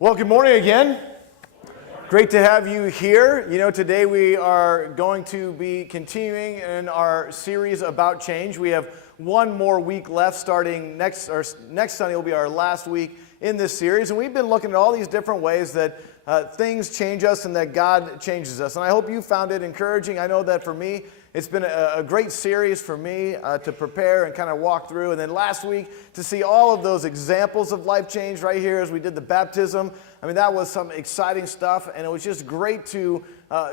Well, good morning again. Great to have you here. You know, today we are going to be continuing in our series about change. We have one more week left starting next Sunday will be our last week in this series. And we've been looking at all these different ways that things change us and that God changes us. And I hope you found it encouraging. I know that for me, it's been a great series for me to prepare and kind of walk through. And then last week to see all of those examples of life change right here as we did the baptism. I mean, that was some exciting stuff. And it was just great to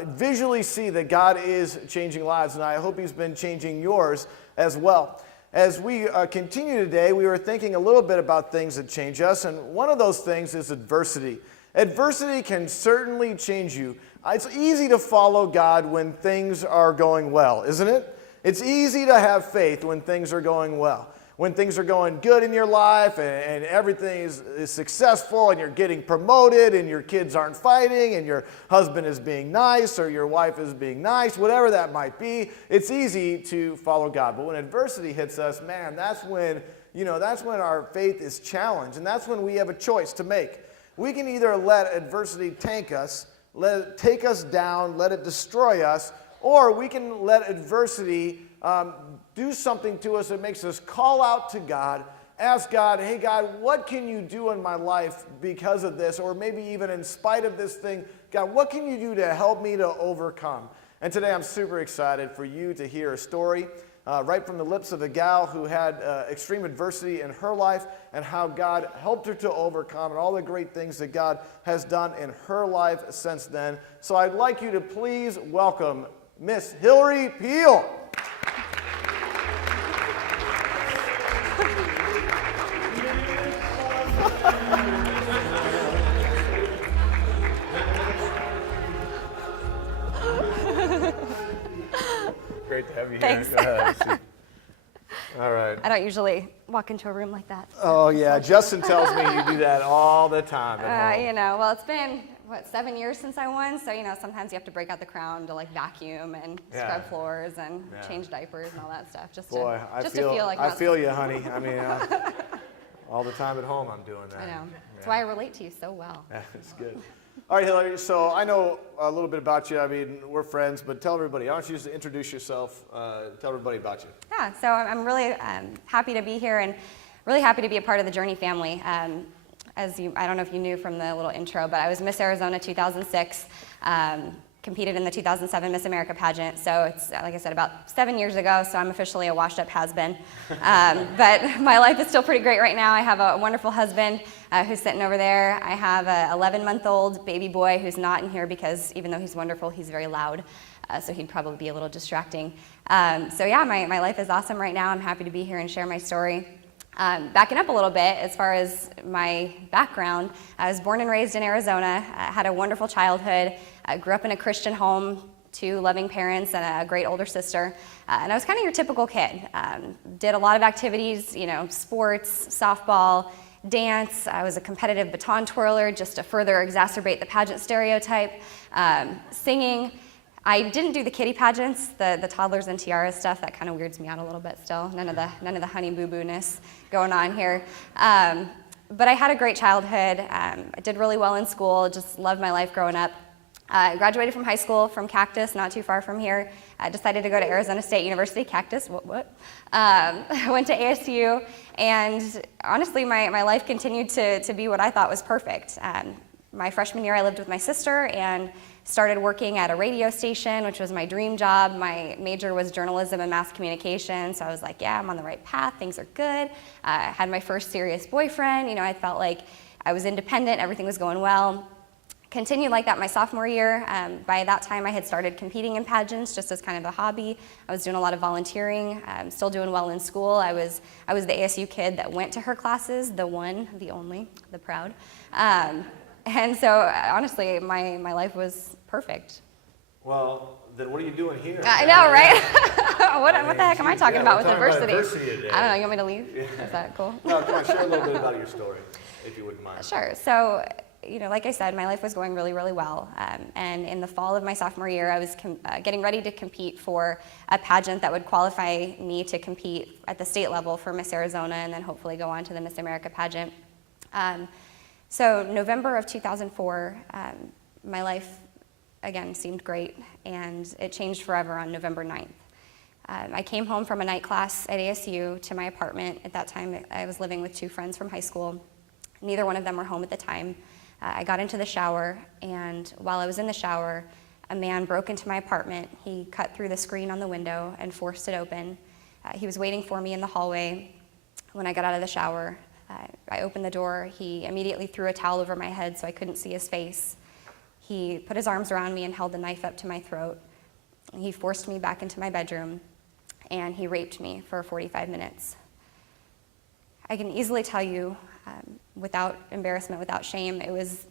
visually see that God is changing lives. And I hope He's been changing yours as well. As we continue today, we were thinking a little bit about things that change us. And one of those things is adversity. Adversity can certainly change you. It's easy to follow God when things are going well, isn't it? It's easy to have faith when things are going well. When things are going good in your life and everything is successful and you're getting promoted and your kids aren't fighting and your husband is being nice or your wife is being nice, whatever that might be, it's easy to follow God. But when adversity hits us, man, that's when our faith is challenged, and that's when we have a choice to make. We can either let adversity tank us, let it take us down, let it destroy us, or we can let adversity do something to us that makes us call out to God, ask God, hey God, what can you do in my life because of this, or maybe even in spite of this thing? God, what can you do to help me to overcome? And today I'm super excited for you to hear a story right from the lips of a gal who had extreme adversity in her life and how God helped her to overcome and all the great things that God has done in her life since then. So I'd like you to please welcome Miss Hilary Peele. Great to have you here. Thanks. Go ahead. All right. I don't usually walk into a room like that. Oh, yeah. Justin tells me you do that all the time at home. Well, it's been, 7 years since I won, so, sometimes you have to break out the crown to, vacuum and scrub floors and change diapers and all that stuff, just to feel like... I feel you, honey. I mean, all the time at home I'm doing that. I know. That's why I relate to you so well. Yeah, it's good. All right, Hilary, so I know a little bit about you. I mean, we're friends, but tell everybody. I want you to introduce yourself. Tell everybody about you. Yeah, so I'm really happy to be here and really happy to be a part of the Journey family. I don't know if you knew from the little intro, but I was Miss Arizona 2006, competed in the 2007 Miss America pageant. So it's, like I said, about 7 years ago, so I'm officially a washed-up has-been. But my life is still pretty great right now. I have a wonderful husband who's sitting over there. I have an 11-month-old baby boy who's not in here because even though he's wonderful, he's very loud. So he'd probably be a little distracting. My life is awesome right now. I'm happy to be here and share my story. Backing up a little bit, as far as my background, I was born and raised in Arizona, had a wonderful childhood, grew up in a Christian home, 2 loving parents and a great older sister, and I was kind of your typical kid. Did a lot of activities, sports, softball, dance. I was a competitive baton twirler just to further exacerbate the pageant stereotype, singing. I didn't do the kiddie pageants, the toddlers and tiaras stuff. That kind of weirds me out a little bit still. None of the honey boo boo-ness going on here. But I had a great childhood. I did really well in school. Just loved my life growing up. I graduated from high school from Cactus, not too far from here. I decided to go to Arizona State University, Cactus. What? I went to ASU, and honestly, my life continued to be what I thought was perfect. My freshman year, I lived with my sister and started working at a radio station, which was my dream job. My major was journalism and mass communication, so I was like, yeah, I'm on the right path, things are good. I had my first serious boyfriend. I felt like I was independent, everything was going well. Continued like that my sophomore year. By that time, I had started competing in pageants just as kind of a hobby. I was doing a lot of volunteering, still doing well in school. I was the ASU kid that went to her classes, the one, the only, the proud. And so, honestly, my life was perfect. Well, then what are you doing here? I know, right? What the heck am I talking about with adversity? Today. I don't know, you want me to leave? Yeah. Is that cool? No, come on, share a little bit about your story, if you wouldn't mind. Sure. So, like I said, my life was going really, really well. And in the fall of my sophomore year, I was getting ready to compete for a pageant that would qualify me to compete at the state level for Miss Arizona and then hopefully go on to the Miss America pageant. So November of 2004, my life, again, seemed great, and it changed forever on November 9th. I came home from a night class at ASU to my apartment. At that time, I was living with two friends from high school. Neither one of them were home at the time. I got into the shower, and while I was in the shower, a man broke into my apartment. He cut through the screen on the window and forced it open. He was waiting for me in the hallway when I got out of the shower. I opened the door. He immediately threw a towel over my head so I couldn't see his face. He put his arms around me and held the knife up to my throat. He forced me back into my bedroom, and he raped me for 45 minutes. I can easily tell you, without embarrassment, without shame, it was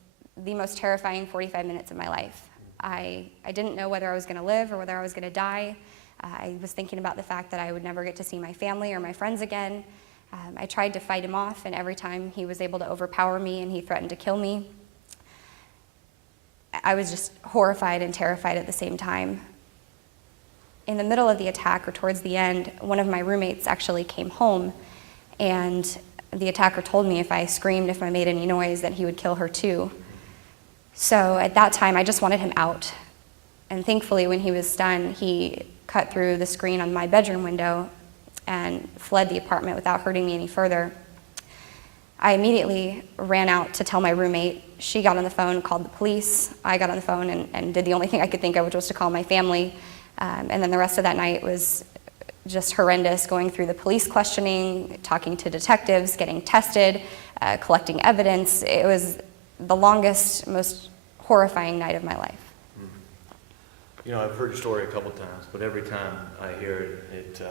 the most terrifying 45 minutes of my life. I didn't know whether I was going to live or whether I was going to die. I was thinking about the fact that I would never get to see my family or my friends again. I tried to fight him off, and every time he was able to overpower me and he threatened to kill me. I was just horrified and terrified at the same time. In the middle of the attack, or towards the end, one of my roommates actually came home, and the attacker told me if I screamed, if I made any noise, that he would kill her too. So at that time, I just wanted him out. And thankfully, when he was done, he cut through the screen on my bedroom window and fled the apartment without hurting me any further. I immediately ran out to tell my roommate. She got on the phone, called the police. I got on the phone and did the only thing I could think of, which was to call my family. And then the rest of that night was just horrendous, going through the police questioning, talking to detectives, getting tested, collecting evidence. It was the longest, most horrifying night of my life. You know, I've heard your story a couple times, but every time I hear it, it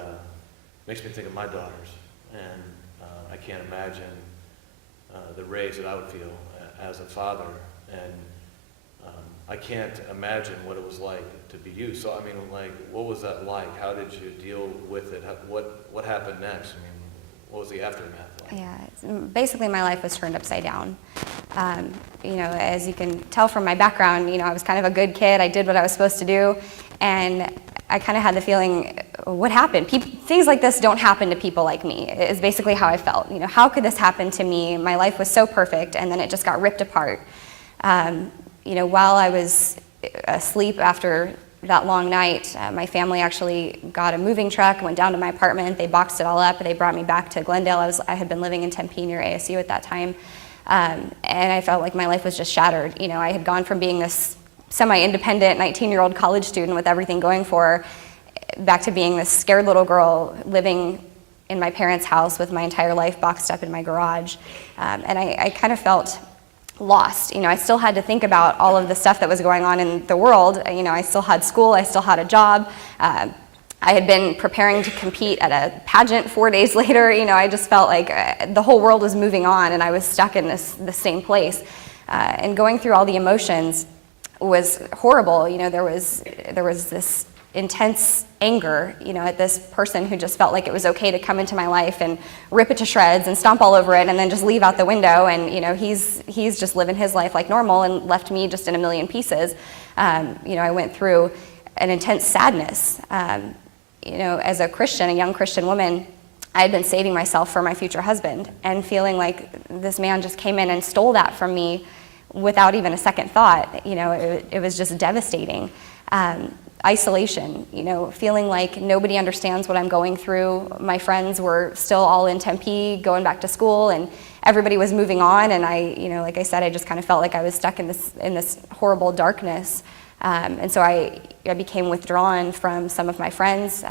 makes me think of my daughters. And I can't imagine the rage that I would feel as a father. And I can't imagine what it was like to be you. So, I mean, like, what was that like? How did you deal with it? What happened next? I mean, what was the aftermath like? Yeah, basically my life was turned upside down. You know, as you can tell from my background, you know, I was kind of a good kid. I did what I was supposed to do, and I kind of had the feeling, what happened? Things like this don't happen to people like me, is basically how I felt. You know, how could this happen to me? My life was so perfect, and then it just got ripped apart. You know, while I was asleep after that long night, my family actually got a moving truck, went down to my apartment, they boxed it all up, they brought me back to Glendale. I had been living in Tempe near ASU at that time, and I felt like my life was just shattered. You know, I had gone from being this semi-independent 19-year-old college student with everything going for her, back to being this scared little girl living in my parents' house with my entire life boxed up in my garage. And I kind of felt lost. You know, I still had to think about all of the stuff that was going on in the world. You know, I still had school, I still had a job. I had been preparing to compete at a pageant 4 days later. You know, I just felt like the whole world was moving on and I was stuck in the same place. And going through all the emotions was horrible. You know, there was this intense anger, you know, at this person who just felt like it was okay to come into my life and rip it to shreds and stomp all over it and then just leave out the window. And, you know, he's just living his life like normal and left me just in a million pieces. You know, I went through an intense sadness. You know, as a Christian, a young Christian woman, I had been saving myself for my future husband and feeling like this man just came in and stole that from me without even a second thought. You know, it was just devastating. Isolation, you know, feeling like nobody understands what I'm going through. My friends were still all in Tempe, going back to school, and everybody was moving on. And I, you know, like I said, I just kind of felt like I was stuck in this horrible darkness. And so I became withdrawn from some of my friends.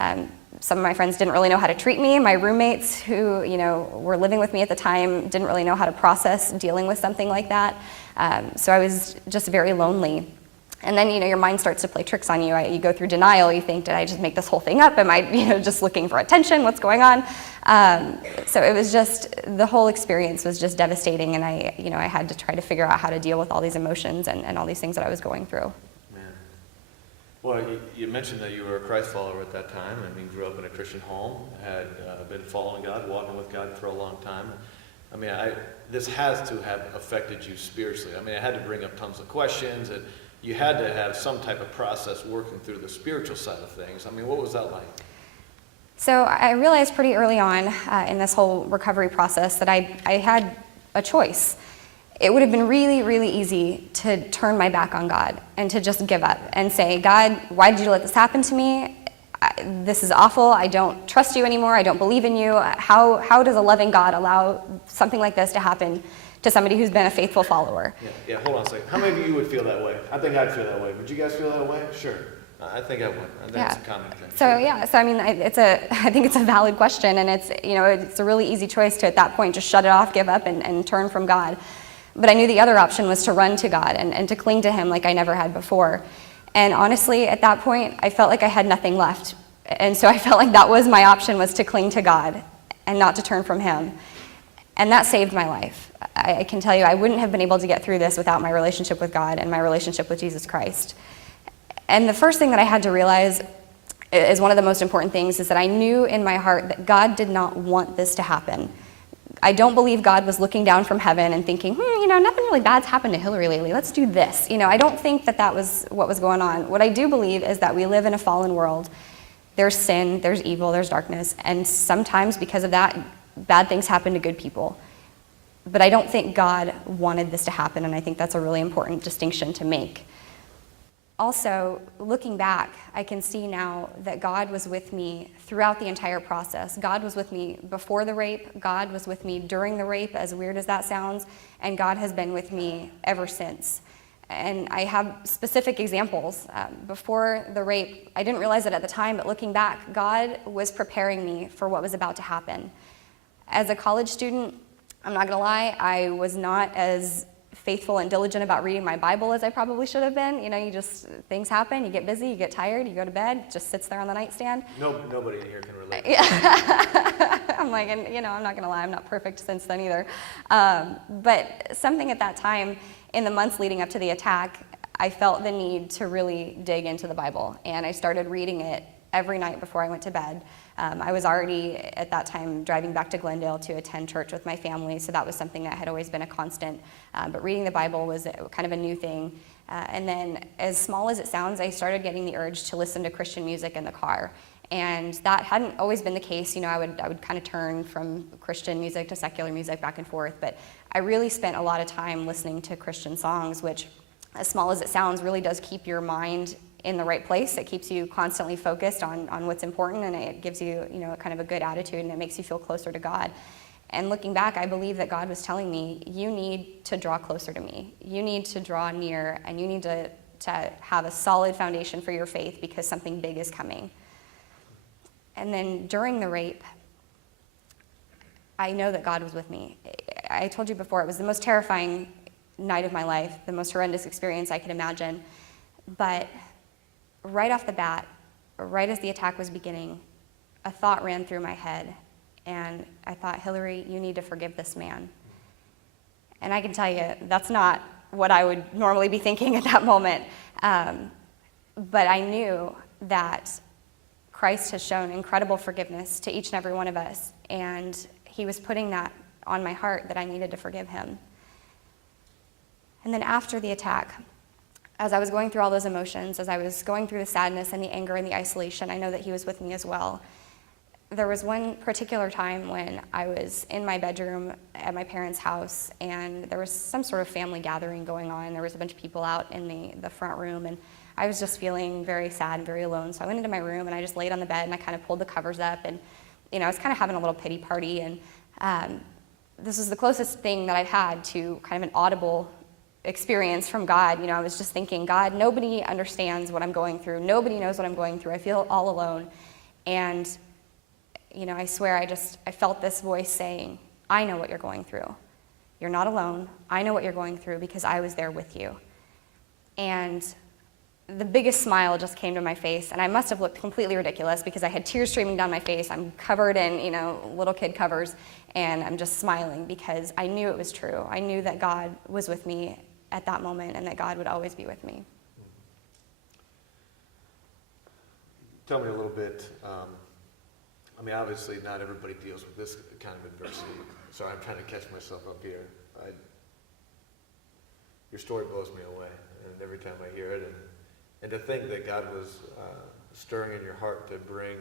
Some of my friends didn't really know how to treat me. My roommates, who, you know, were living with me at the time, didn't really know how to process dealing with something like that. So I was just very lonely. And then, you know, your mind starts to play tricks on you. You go through denial. You think, did I just make this whole thing up? Am I, you know, just looking for attention? What's going on? So it was just, the whole experience was just devastating. And I, you know, I had to try to figure out how to deal with all these emotions and all these things that I was going through. Man. Well, you mentioned that you were a Christ follower at that time. I mean, grew up in a Christian home, had been following God, walking with God for a long time. I mean, this has to have affected you spiritually. I mean, I had to bring up tons of questions, and you had to have some type of process working through the spiritual side of things. I mean, what was that like? So I realized pretty early on in this whole recovery process that I had a choice. it would have been really, really easy to turn my back on God and to just give up and say, God, why did you let this happen to me? This is awful. I don't trust you anymore. I don't believe in you. How does a loving God allow something like this to happen to somebody who's been a faithful follower? Yeah, hold on a second. How many of you would feel that way? I think I'd feel that way. Would you guys feel that way? Sure. I think I would. I think it's a common thing. So I mean, I think it's a valid question, and it's a really easy choice to, at that point, just shut it off, give up, and turn from God. But I knew the other option was to run to God and to cling to him like I never had before. And honestly, at that point, I felt like I had nothing left. And so I felt like that was my option, was to cling to God and not to turn from him. And that saved my life. I can tell you, I wouldn't have been able to get through this without my relationship with God and my relationship with Jesus Christ. And the first thing that I had to realize is one of the most important things, is that I knew in my heart that God did not want this to happen. I don't believe God was looking down from heaven and thinking, nothing really bad's happened to Hilary lately. Let's do this. I don't think that was what was going on. What I do believe is that we live in a fallen world. There's sin, there's evil, there's darkness, and sometimes because of that, bad things happen to good people. But I don't think God wanted this to happen, and I think that's a really important distinction to make. Also, looking back, I can see now that God was with me throughout the entire process. God was with me before the rape. God was with me during the rape, as weird as that sounds. And God has been with me ever since. And I have specific examples. Before the rape, I didn't realize it at the time, but looking back, God was preparing me for what was about to happen. As a college student, I'm not going to lie, I was not as faithful and diligent about reading my Bible as I probably should have been. Things happen, you get busy, you get tired, you go to bed, it just sits there on the nightstand. Nobody in here can relate. Yeah. I'm like, and I'm not gonna lie, I'm not perfect since then either. But something at that time, in the months leading up to the attack, I felt the need to really dig into the Bible, and I started reading it every night before I went to bed. I was already, at that time, driving back to Glendale to attend church with my family, so that was something that had always been a constant. But reading the Bible was kind of a new thing. And then, as small as it sounds, I started getting the urge to listen to Christian music in the car. And that hadn't always been the case. I would kind of turn from Christian music to secular music back and forth. But I really spent a lot of time listening to Christian songs, which, as small as it sounds, really does keep your mind in the right place. It keeps you constantly focused on what's important, and it gives you, kind of a good attitude, and it makes you feel closer to God. And looking back, I believe that God was telling me, you need to draw closer to me. You need to draw near, and you need to have a solid foundation for your faith, because something big is coming. And then during the rape, I know that God was with me. I told you before, it was the most terrifying night of my life, the most horrendous experience I could imagine. But right off the bat, right as the attack was beginning, a thought ran through my head, and I thought, Hilary, you need to forgive this man. And I can tell you, that's not what I would normally be thinking at that moment. But I knew that Christ has shown incredible forgiveness to each and every one of us, and he was putting that on my heart, that I needed to forgive him. And then after the attack, as I was going through all those emotions, as I was going through the sadness and the anger and the isolation, I know that he was with me as well. There was one particular time when I was in my bedroom at my parents' house, and there was some sort of family gathering going on. There was a bunch of people out in the front room, and I was just feeling very sad and very alone. So I went into my room, and I just laid on the bed, and I kind of pulled the covers up, and I was kind of having a little pity party. And this is the closest thing that I've had to kind of an audible experience from God. I was just thinking, God, nobody understands what I'm going through. Nobody knows what I'm going through. I feel all alone. And, I swear I felt this voice saying, I know what you're going through. You're not alone. I know what you're going through, because I was there with you. And the biggest smile just came to my face, and I must have looked completely ridiculous because I had tears streaming down my face. I'm covered in, little kid covers, and I'm just smiling because I knew it was true. I knew that God was with me at that moment, and that God would always be with me. Tell me a little bit, obviously not everybody deals with this kind of adversity. Sorry, I'm trying to catch myself up here. Your story blows me away, and every time I hear it, and to think that God was stirring in your heart to bring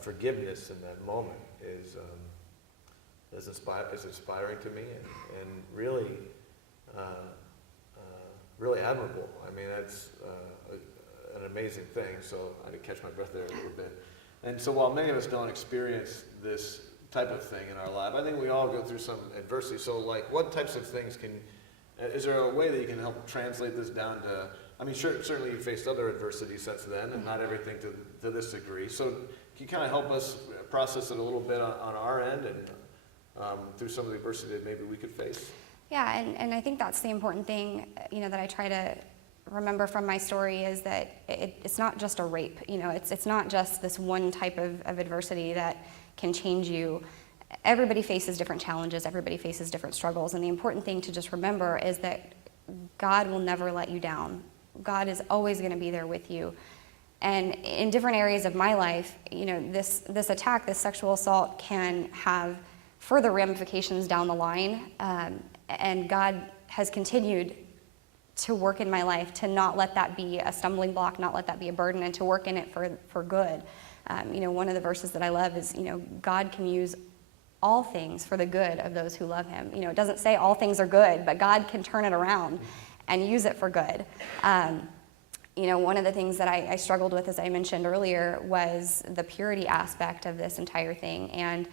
forgiveness in that moment is inspiring to me, and really really admirable. I mean, that's an amazing thing. So I did catch my breath there a little bit. And so while many of us don't experience this type of thing in our life, I think we all go through some adversity. So like, what types of things is there a way that you can help translate this down to, I mean, sure, certainly you faced other adversity since then, and not everything to this degree. So can you kind of help us process it a little bit on our end and through some of the adversity that maybe we could face? Yeah, and I think that's the important thing, that I try to remember from my story is that it's not just a rape. It's not just this one type of adversity that can change you. Everybody faces different challenges, everybody faces different struggles, and the important thing to just remember is that God will never let you down. God is always going to be there with you. And in different areas of my life, this attack, this sexual assault can have further ramifications down the line, and God has continued to work in my life to not let that be a stumbling block, not let that be a burden, and to work in it for good. One of the verses that I love is, God can use all things for the good of those who love him. It doesn't say all things are good, but God can turn it around and use it for good. One of the things that I struggled with, as I mentioned earlier, was the purity aspect of this entire thing. And,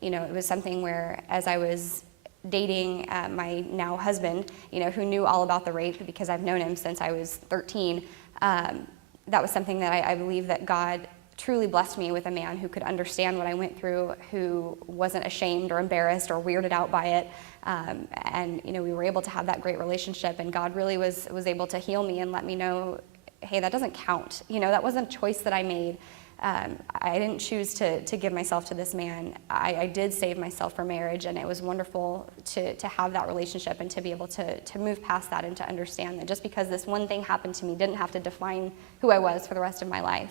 it was something where, as I was dating my now husband, who knew all about the rape because I've known him since I was 13, that was something that I believe that God truly blessed me with, a man who could understand what I went through, who wasn't ashamed or embarrassed or weirded out by it. And we were able to have that great relationship, and God really was able to heal me and let me know, hey, that doesn't count. That wasn't a choice that I made. I didn't choose to give myself to this man. I did save myself for marriage, and it was wonderful to have that relationship and to be able to move past that and to understand that just because this one thing happened to me didn't have to define who I was for the rest of my life.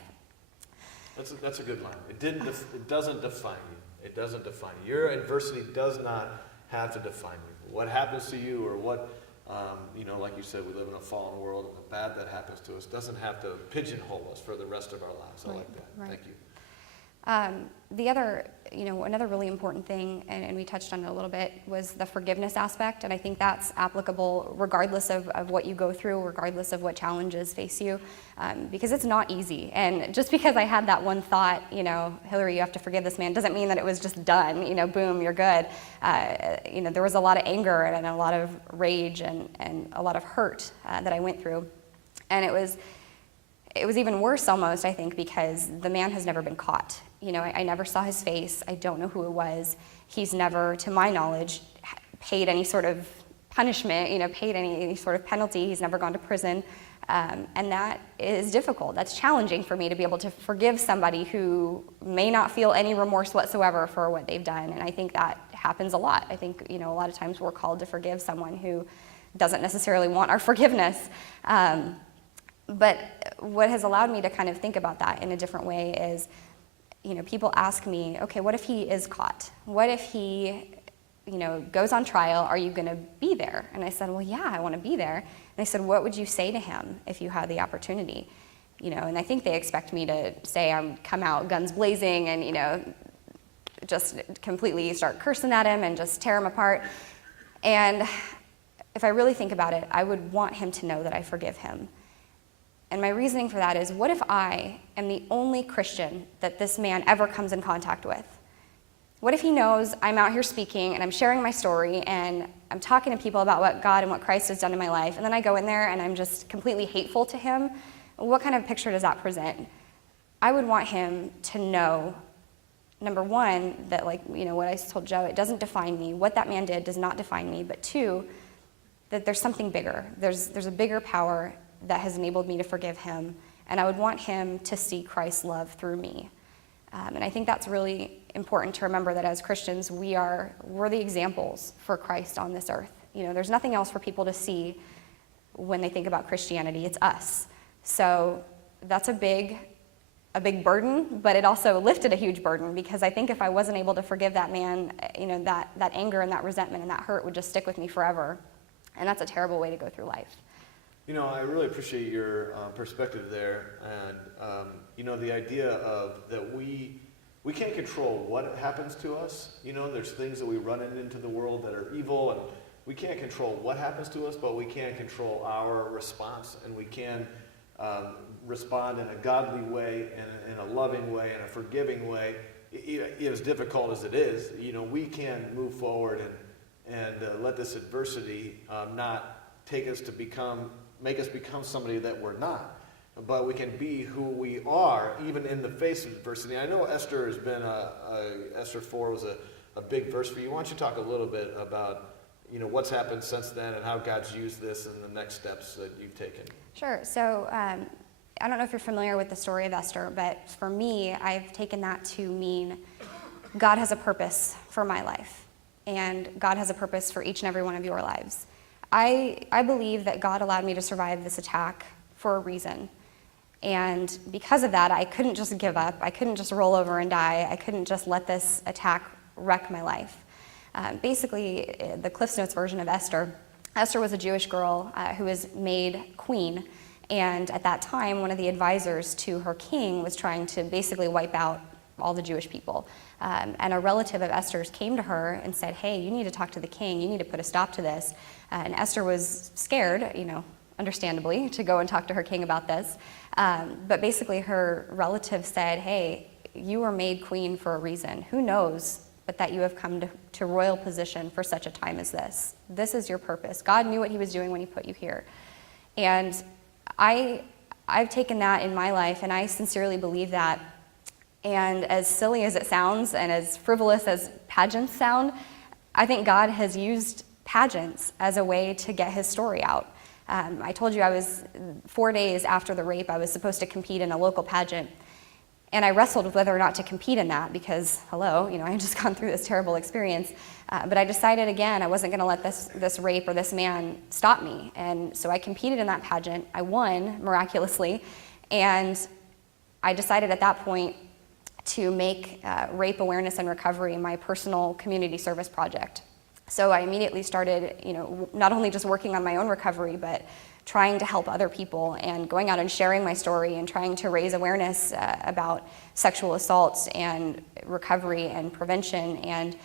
That's a good line. It doesn't define you. It doesn't define you. Your adversity does not have to define you. What happens to you, or what, like you said, we live in a fallen world, and the bad that happens to us doesn't have to pigeonhole us for the rest of our lives. I like that. Right. Thank you. The other, another really important thing, and we touched on it a little bit, was the forgiveness aspect. And I think that's applicable regardless of what you go through, regardless of what challenges face you, because it's not easy. And just because I had that one thought, Hilary, you have to forgive this man, doesn't mean that it was just done, boom, you're good. There was a lot of anger and a lot of rage and a lot of hurt that I went through. And it was even worse almost, I think, because the man has never been caught. I never saw his face. I don't know who it was. He's never, to my knowledge, paid any sort of punishment, paid any sort of penalty. He's never gone to prison. And that is difficult. That's challenging for me to be able to forgive somebody who may not feel any remorse whatsoever for what they've done. And I think that happens a lot. I think, a lot of times we're called to forgive someone who doesn't necessarily want our forgiveness. But what has allowed me to kind of think about that in a different way is, people ask me, okay, what if he is caught? What if he, goes on trial? Are you going to be there? And I said, well, yeah, I want to be there. And they said, what would you say to him if you had the opportunity? And I think they expect me to say I'm come out guns blazing and, just completely start cursing at him and just tear him apart. And if I really think about it, I would want him to know that I forgive him. And my reasoning for that is, what if I am the only Christian that this man ever comes in contact with? What if he knows I'm out here speaking and I'm sharing my story and I'm talking to people about what God and what Christ has done in my life, and then I go in there and I'm just completely hateful to him? What kind of picture does that present? I would want him to know, number one, that what I told Joe, it doesn't define me. What that man did does not define me. But two, that there's something bigger. There's a bigger power that has enabled me to forgive him, and I would want him to see Christ's love through me. And I think that's really important to remember, that as Christians, we're the examples for Christ on this earth. There's nothing else for people to see when they think about Christianity. It's us. So that's a big burden, but it also lifted a huge burden, because I think if I wasn't able to forgive that man, that anger and that resentment and that hurt would just stick with me forever. And that's a terrible way to go through life. I really appreciate your perspective there, and the idea of that we can't control what happens to us. There's things that we run into the world that are evil, we can't control what happens to us, but we can control our response, and we can respond in a godly way, and in a loving way, and a forgiving way. As difficult as it is, we can move forward and let this adversity not take us to make us become somebody that we're not, but we can be who we are even in the face of adversity. I know Esther has been Esther 4 was a big verse for you. Why don't you talk a little bit about what's happened since then and how God's used this and the next steps that you've taken? Sure. So I don't know if you're familiar with the story of Esther, but for me, I've taken that to mean God has a purpose for my life, and God has a purpose for each and every one of your lives. I believe that God allowed me to survive this attack for a reason. And because of that, I couldn't just give up. I couldn't just roll over and die. I couldn't just let this attack wreck my life. Basically, the Cliff's Notes version of Esther was a Jewish girl who was made queen. And at that time, one of the advisors to her king was trying to basically wipe out all the Jewish people. And a relative of Esther's came to her and said, hey, you need to talk to the king. You need to put a stop to this. And Esther was scared, understandably, to go and talk to her king about this. But basically, her relative said, hey, you were made queen for a reason. Who knows but that you have come to royal position for such a time as this. This is your purpose. God knew what he was doing when he put you here. And I've taken that in my life, and I sincerely believe that. And as silly as it sounds, and as frivolous as pageants sound, I think God has used pageants as a way to get his story out. I told you I was 4 days after the rape, I was supposed to compete in a local pageant. And I wrestled with whether or not to compete in that because, hello, I had just gone through this terrible experience. But I decided again, I wasn't going to let this rape or this man stop me. And so I competed in that pageant. I won miraculously. And I decided at that point to make rape awareness and recovery my personal community service project. So I immediately started, not only just working on my own recovery, but trying to help other people and going out and sharing my story and trying to raise awareness about sexual assaults and recovery and prevention. And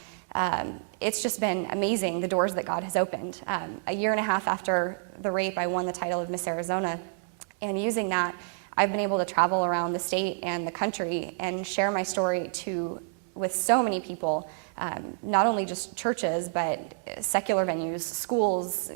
it's just been amazing, the doors that God has opened. A year and a half after the rape, I won the title of Miss Arizona. And using that, I've been able to travel around the state and the country and share my story with so many people. Not only just churches, but secular venues, schools,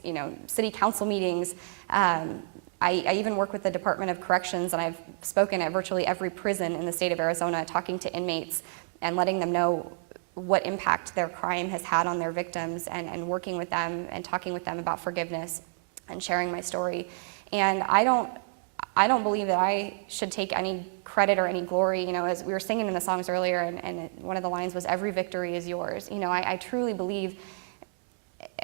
city council meetings. I even work with the Department of Corrections, and I've spoken at virtually every prison in the state of Arizona, talking to inmates and letting them know what impact their crime has had on their victims, and working with them and talking with them about forgiveness and sharing my story. And I don't believe that I should take any credit or any glory. As we were singing in the songs earlier, and one of the lines was, every victory is yours. I truly believe,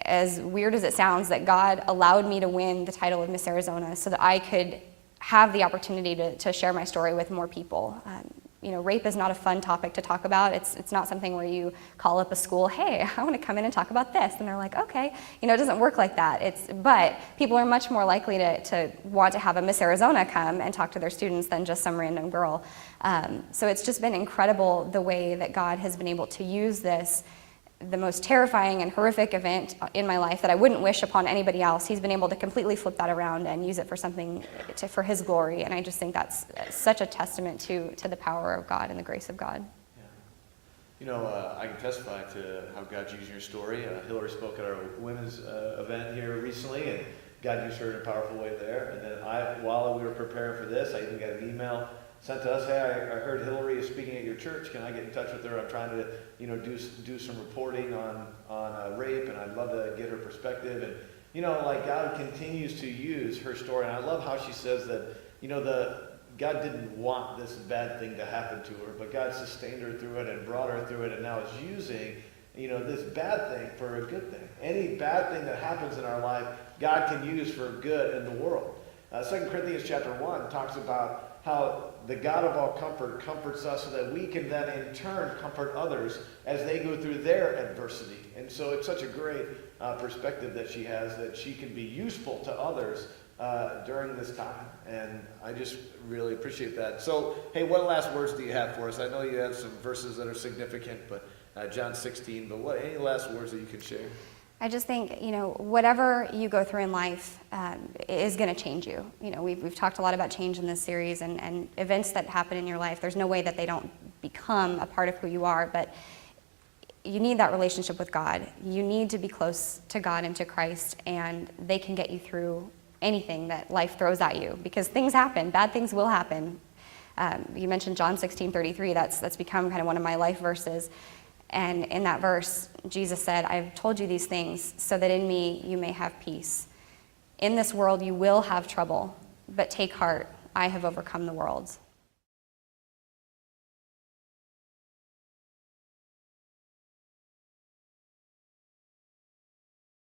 as weird as it sounds, that God allowed me to win the title of Miss Arizona so that I could have the opportunity to share my story with more people. Rape is not a fun topic to talk about. It's not something where you call up a school, hey, I want to come in and talk about this. And they're like, okay. It doesn't work like that. But people are much more likely to want to have a Miss Arizona come and talk to their students than just some random girl. So it's just been incredible the way that God has been able to use this, the most terrifying and horrific event in my life that I wouldn't wish upon anybody else. He's been able to completely flip that around and use it for something for his glory. And I just think that's such a testament to the power of God and the grace of God. Yeah. I can testify to how God's using your story. Hilary spoke at our women's event here recently, and God used her in a powerful way there. And then while we were preparing for this, I even got an email sent to us, hey, I heard Hilary is speaking at your church. Can I get in touch with her? I'm trying to, do some reporting on rape, and I'd love to get her perspective. And, God continues to use her story. And I love how she says that, God didn't want this bad thing to happen to her, but God sustained her through it and brought her through it, and now is using, this bad thing for a good thing. Any bad thing that happens in our life, God can use for good in the world. 2 Corinthians chapter 1 talks about how the God of all comfort comforts us so that we can then in turn comfort others as they go through their adversity. And so it's such a great perspective that she has, that she can be useful to others during this time. And I just really appreciate that. So, hey, what last words do you have for us? I know you have some verses that are significant, but John 16, but any last words that you can share? I just think, whatever you go through in life is going to change you. We've talked a lot about change in this series and events that happen in your life. There's no way that they don't become a part of who you are, but you need that relationship with God. You need to be close to God and to Christ, and they can get you through anything that life throws at you, because things happen. Bad things will happen. You mentioned John 16:33. That's become kind of one of my life verses. And in that verse, Jesus said, I've told you these things so that in me you may have peace. In this world you will have trouble, but take heart, I have overcome the world.